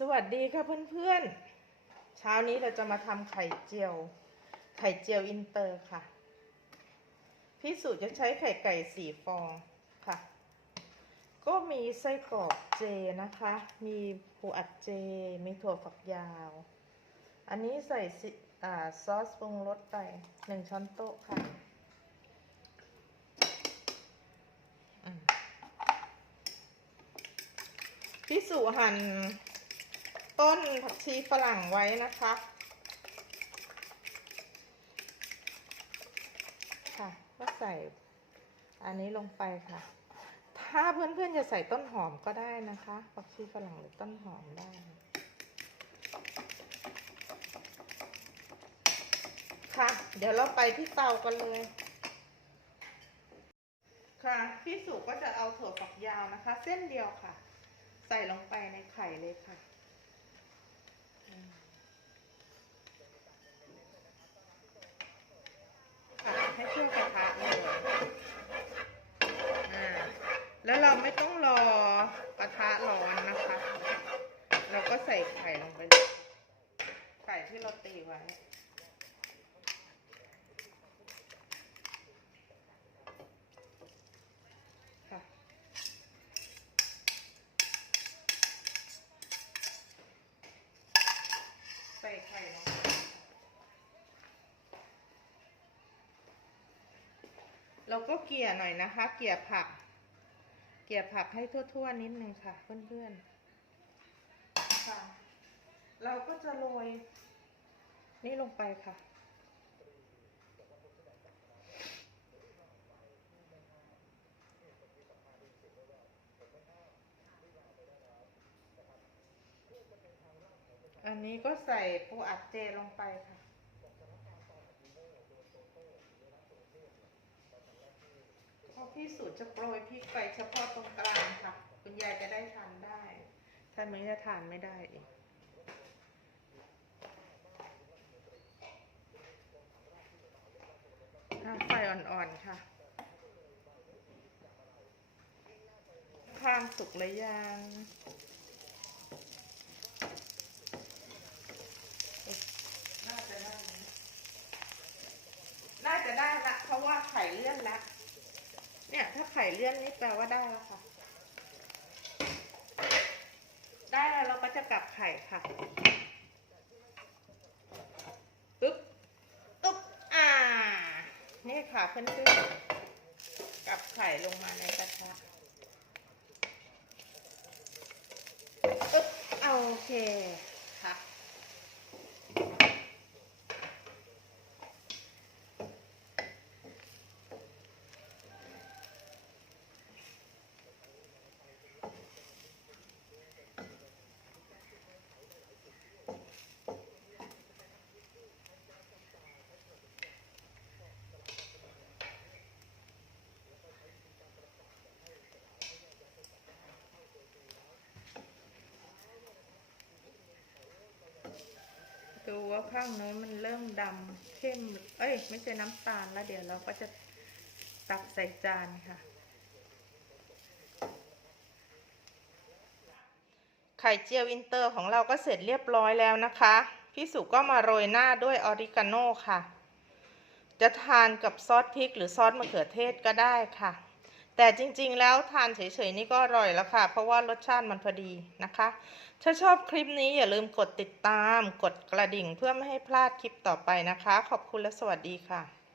สวัสดีค่ะเพื่อนๆ เช้านี้เราจะมาทำไข่เจียว ไข่เจียวอินเตอร์ค่ะ พี่สุจะใช้ไข่ไก่สี่ฟองค่ะ ก็มีไส้กรอกเจนะคะ มีปูอัดเจ มีถั่วฝักยาว อันนี้ใส่ซิอ่าซอสปรุงรสไปหนึ่งช้อนโต๊ะค่ะพี่สุหั่น ต้นผักชีฝรั่งไว้นะคะค่ะก็ใส่อันนี้ลงไปค่ะ ถ้าเพื่อนๆจะใส่ต้นหอมก็ได้นะคะผักชีฝรั่งหรือต้นหอมได้ค่ะ เดี๋ยวเราไปที่เตากันเลย ค่ะพี่สุก็จะเอาถั่วฝักยาวนะคะ เส้นเดียวค่ะ ใส่ลงไปในไข่เลยค่ะอืมค่ะ ให้เครื่องกระทะเลยอ่าแล้วเรา ไม่ต้องรอกระทะร้อนนะคะ เราก็ใส่ไข่ลงไปไข่ที่เราตีไว้ใส่ไข่ลงเราก็เกลี่ยหน่อยนะคะ เกลี่ยผัก เกลี่ยผักให้ทั่วๆ นิดนึงค่ะ เพื่อนๆ ค่ะ เราก็จะโรยนี่ลงไปค่ะ อันนี้ก็ใส่ปูอัดเจลงไปค่ะ เพราะพี่สูตรจะโปรยพริกไปเฉพาะตรงกลางค่ะ คุณยายจะได้ทานได้ถ้าไม่จะทานไม่ได้เองไฟอ่อนๆค่ะข้างสุกเลยยัง น่าจะได้นะน่าจะได้ละ เพราะว่าไข่เลื่อนละ เนี่ย ถ้าไข่เลื่อนนี่แปลว่าได้แล้วค่ะ ได้แล้วเราก็จะกลับไข่ค่ะอึ๊บอึ๊บอ่า นี่ค่ะเพื่อนๆกลับไข่ลงมาในกระทะอึ๊บโอเค ค่ะ ดู ว่าข้างโน้นมันเริ่มดำเข้ม เอ้ย ไม่ใช่น้ำตาลแล้วเดี๋ยวเราก็จะตักใส่จานค่ะ ไข่เจียวอินเตอร์ของเราก็เสร็จเรียบร้อยแล้วนะคะ พี่สุก็มาโรยหน้าด้วยออริกาโน่ค่ะ จะทานกับซอสพริกหรือซอสมะเขือเทศก็ได้ค่ะ แต่จริงๆ แล้วทานเฉยๆนี่ก็อร่อยแล้วค่ะ เพราะว่ารสชาติมันพอดีนะคะ ถ้าชอบคลิปนี้อย่าลืมกดติดตาม กดกระดิ่งเพื่อไม่ให้พลาดคลิปต่อไปนะคะ ขอบคุณและสวัสดีค่ะ